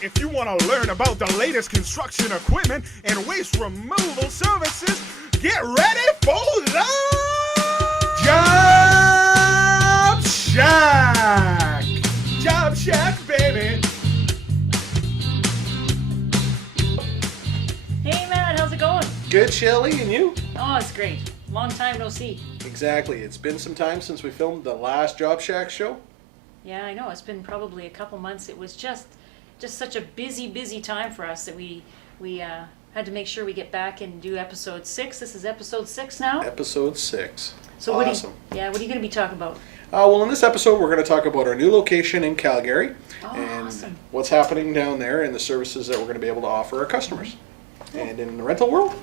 If you want to learn about the latest construction equipment and waste removal services, get ready for the Job Shack! Job Shack, baby! Hey Matt, how's it going? Good, Shelly, and you? Oh, it's great. Long time no see. Exactly. It's been some time since we filmed the last Job Shack show. Yeah, I know. It's been probably a couple months. It was just such a busy time for us that we had to make sure we get back and do episode 6. This is episode 6 now. Episode 6. So awesome. What are you going to be talking about? Well, in this episode, we're going to talk about our new location in Calgary and awesome. What's happening down there and the services that we're going to be able to offer our customers. And in the rental world?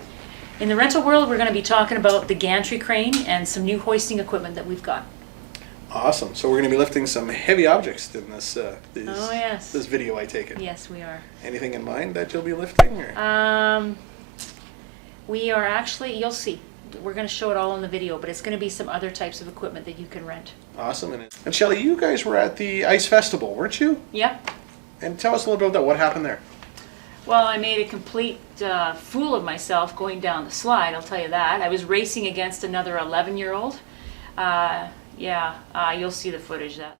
In the rental world, we're going to be talking about the gantry crane and some new hoisting equipment that we've got. Awesome. So we're going to be lifting some heavy objects in this this video, I take it. Yes, we are. Anything in mind that you'll be lifting? Or? We are actually, you'll see. We're going to show it all in the video, but it's going to be some other types of equipment that you can rent. Awesome. And Shelly, you guys were at the Ice Festival, weren't you? Yeah. And tell us a little bit about that. What happened there? Well, I made a complete fool of myself going down the slide, I'll tell you that. I was racing against another 11-year-old. You'll see the footage of that.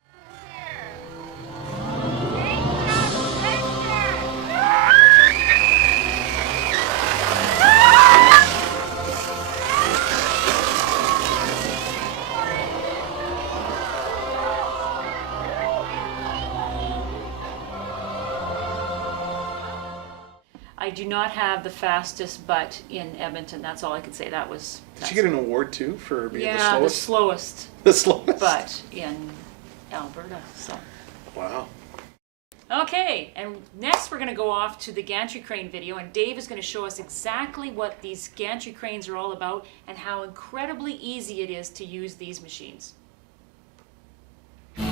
I do not have the fastest butt in Edmonton. That's all I can say. Did you get an award too for being the slowest? The slowest. The slowest. Butt in Alberta. So. Wow. Okay, and next we're going to go off to the gantry crane video, and Dave is going to show us exactly what these gantry cranes are all about and how incredibly easy it is to use these machines.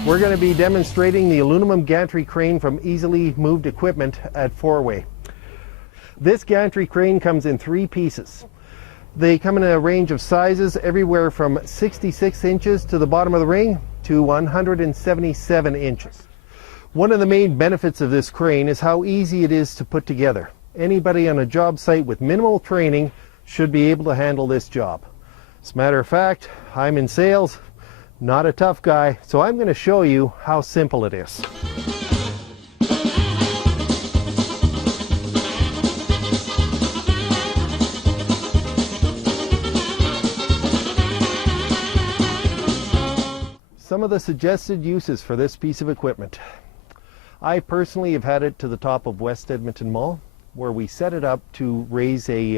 We're going to be demonstrating the aluminum gantry crane from Easily Moved Equipment at Fourway. This gantry crane comes in 3 pieces. They come in a range of sizes everywhere from 66 inches to the bottom of the ring to 177 inches. One of the main benefits of this crane is how easy it is to put together. Anybody on a job site with minimal training should be able to handle this job. As a matter of fact, I'm in sales, not a tough guy, so I'm going to show you how simple it is. Some of the suggested uses for this piece of equipment. I personally have had it to the top of West Edmonton Mall, where we set it up to raise a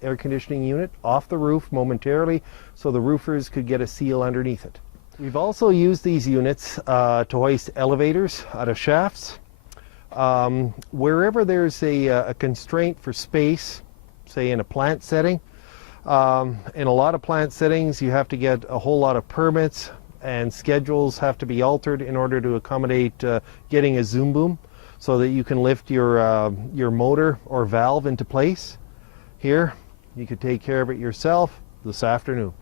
air conditioning unit off the roof momentarily so the roofers could get a seal underneath it. We've also used these units to hoist elevators out of shafts. Wherever there's a constraint for space, say in a plant setting, in a lot of plant settings you have to get a whole lot of permits, and schedules have to be altered in order to accommodate getting a zoom boom so that you can lift your motor or valve into place. Here, you could take care of it yourself this afternoon.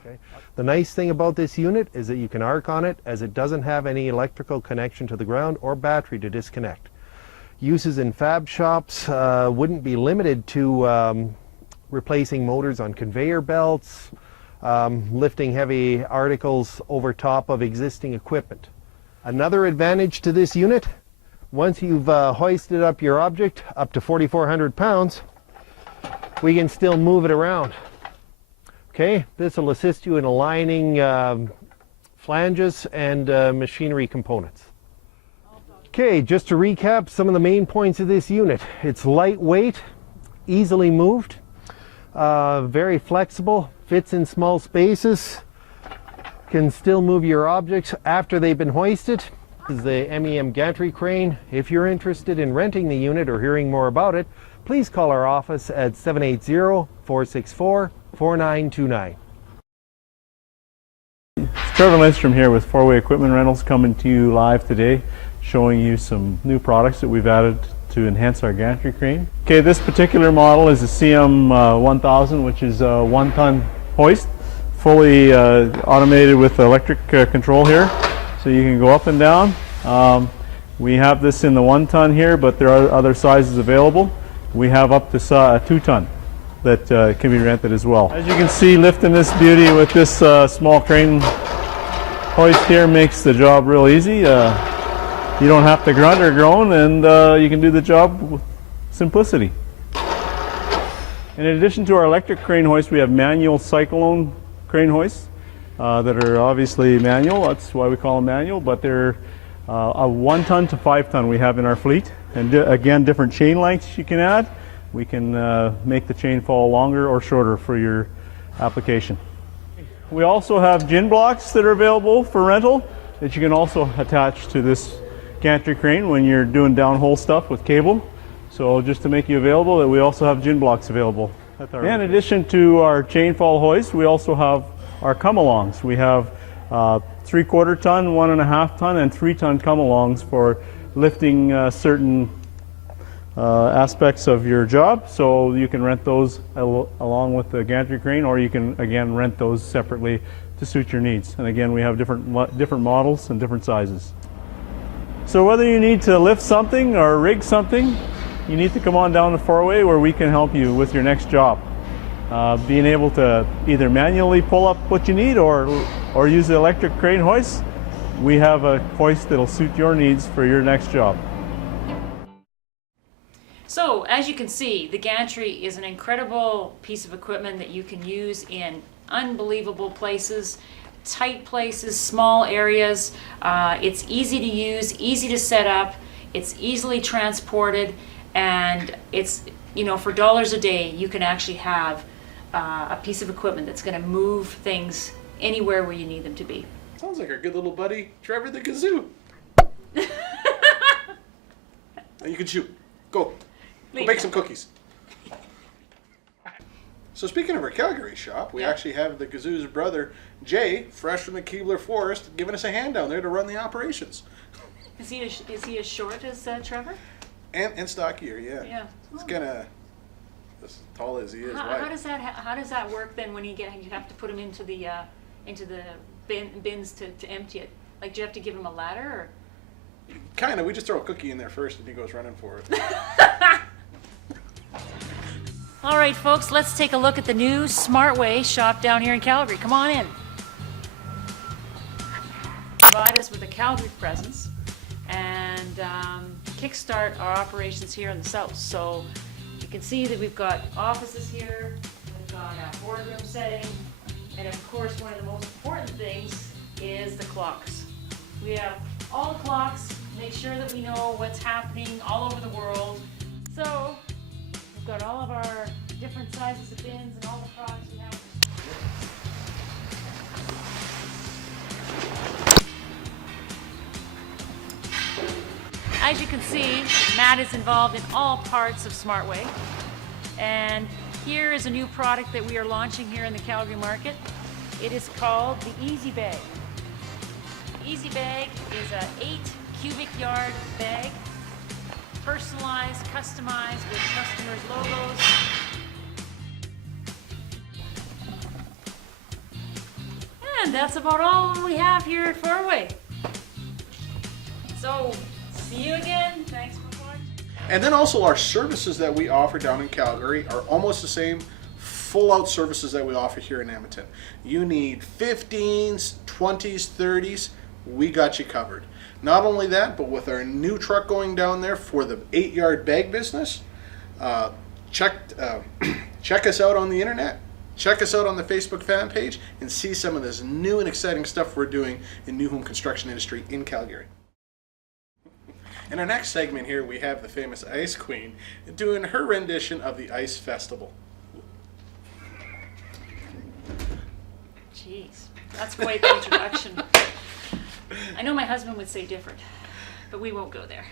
Okay. The nice thing about this unit is that you can arc on it, as it doesn't have any electrical connection to the ground or battery to disconnect. Uses in fab shops wouldn't be limited to replacing motors on conveyor belts, lifting heavy articles over top of existing equipment. Another advantage to this unit, once you've hoisted up your object up to 4,400 pounds, we can still move it around. Okay, this will assist you in aligning flanges and machinery components. Okay, just to recap some of the main points of this unit. It's lightweight, easily moved, very flexible, fits in small spaces, can still move your objects after they've been hoisted. This is the MEM gantry crane. If you're interested in renting the unit or hearing more about it, please call our office at 780-464-4929. It's Trevor Lindstrom here with Fourway Equipment Rentals, coming to you live today, showing you some new products that we've added to enhance our gantry crane. Okay, this particular model is a CM 1000, which is a 1-ton hoist, fully automated with electric control here. So you can go up and down. We have this in the 1 ton here, but there are other sizes available. We have up to a 2 ton that can be rented as well. As you can see, lifting this beauty with this small crane hoist here makes the job real easy. You don't have to grunt or groan, and you can do the job with simplicity. In addition to our electric crane hoist, we have manual cyclone crane hoists that are obviously manual. That's why we call them manual, but they're a 1 ton to 5 ton we have in our fleet. And again, different chain lengths you can add. We can make the chain fall longer or shorter for your application. We also have gin blocks that are available for rental that you can also attach to this gantry crane when you're doing downhole stuff with cable. So just to make you available, that we also have gin blocks available. In addition to our chain fall hoist, we also have our come-alongs. We have 3/4 ton, 1.5 ton, and 3 ton come-alongs for lifting certain aspects of your job. So you can rent those along with the gantry crane, or you can again rent those separately to suit your needs. And again, we have different models and different sizes. So whether you need to lift something or rig something, you need to come on down to 4-Way where we can help you with your next job. Being able to either manually pull up what you need or use the electric crane hoist, we have a hoist that'll suit your needs for your next job. So as you can see, the gantry is an incredible piece of equipment that you can use in unbelievable places, tight places, small areas. It's easy to use, easy to set up, it's easily transported, and it's, you know, for dollars a day you can actually have a piece of equipment that's going to move things anywhere where you need them to be. Sounds like our good little buddy Trevor the Kazoo. You can shoot. Go bake some cookies. So speaking of our Calgary shop, we actually have the Kazoo's brother, Jay, fresh from the Keebler Forest, giving us a hand down there to run the operations. Is he as short as Trevor? And stockier, yeah. Yeah. He's kind of as tall as he is. How does that work then when you have to put him into the bins to empty it? Like, do you have to give him a ladder, or? Kind of. We just throw a cookie in there first, and he goes running for it. All right, folks, let's take a look at the new SmartWay shop down here in Calgary. Come on in. Provide us with a Calgary presence and kickstart our operations here in the south. So you can see that we've got offices here, we've got a boardroom setting, and of course one of the most important things is the clocks. We have all the clocks, make sure that we know what's happening all over the world. So we've got all of our different sizes of bins and all the products we have. As you can see, Matt is involved in all parts of SmartWay. And here is a new product that we are launching here in the Calgary market. It is called the Easy Bag. The Easy Bag is an 8 cubic yard bag, personalized, customized with customers' logos. And that's about all we have here at 4-Way. So, see you again. Thanks for watching. And then also our services that we offer down in Calgary are almost the same full-out services that we offer here in Edmonton. You need 15s, 20s, 30s, we got you covered. Not only that, but with our new truck going down there for the 8-yard bag business, check us out on the internet, check us out on the Facebook fan page, and see some of this new and exciting stuff we're doing in new home construction industry in Calgary. In our next segment here, we have the famous Ice Queen doing her rendition of the Ice Festival. Jeez, that's quite the introduction. I know my husband would say different, but we won't go there.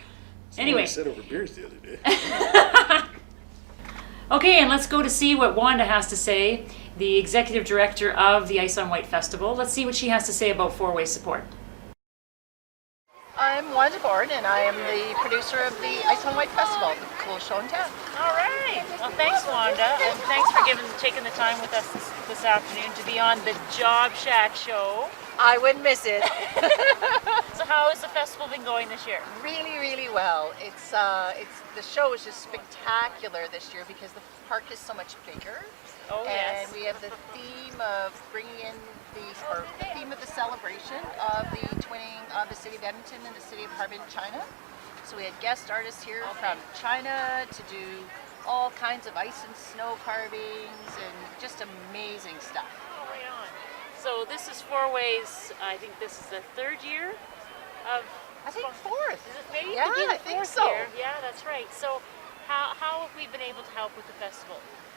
Anyway. Said over beers the other day. Okay, and let's go to see what Wanda has to say, the executive director of the Ice on White Festival. Let's see what she has to say about 4-Way support. I'm Wanda Bourne, and I am the producer of the Ice on White Festival, the coolest show in town. All right. Well, thanks, Wanda, and thanks for taking the time with us this afternoon to be on the Job Shak show. I wouldn't miss it. So how is the festival it been going this year? Really, really well. It's the show is just spectacular this year because the park is so much bigger. Oh, And yes. we have the theme of bringing in the theme of the celebration of the twinning of the city of Edmonton and the city of Harbin, China. So we had guest artists here from China to do all kinds of ice and snow carvings and just amazing stuff. Oh, right on. So this is Four Ways. I think this is the third year of. I think fourth. Is it maybe? Yeah, Could be the I think fourth so. year. Yeah, that's right. So how have we been able to help with the festival?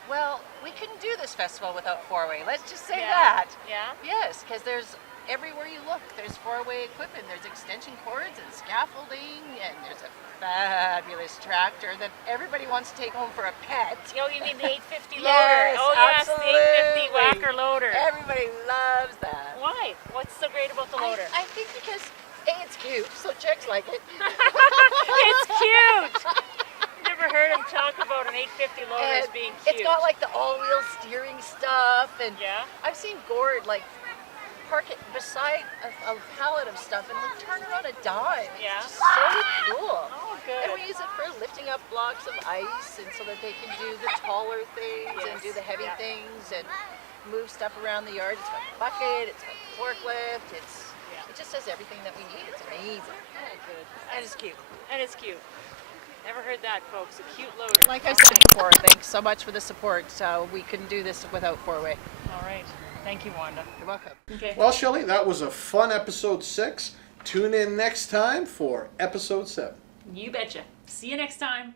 Well, we couldn't do this festival without four-way. Let's just say Yeah. that. Yeah. Yes, because there's everywhere you look, there's four-way equipment. There's extension cords and scaffolding, and there's a fabulous tractor that everybody wants to take home for a pet. Oh, you mean the 850 Yes, loader? Oh, yes, the 850 absolutely. whacker loader. Everybody loves that. Why? What's so great about the loader? I think because A, it's cute, so chicks like it. It's cute. Never heard him talk about an 850 loader as And being cute. it's got like the all-wheel steering stuff, and Yeah. I've seen Gord like park it beside a pallet of stuff and like turn it on a dime. Yeah. It's just so cool. Oh, And good. we use it for lifting up blocks of ice, and so that they can do the taller things and do the heavy Yeah. things and move stuff around the yard. It's got a bucket, it's got a forklift, it just does everything that we need. It's amazing. Oh, good. And it's cute. And it's cute. Never heard that, folks. A cute loader. Like I said before, thanks so much for the support. We couldn't do this without four-way. All right. Thank you, Wanda. You're welcome. Okay. Well, Shelley, that was a fun episode 6. Tune in next time for episode 7. You betcha. See you next time.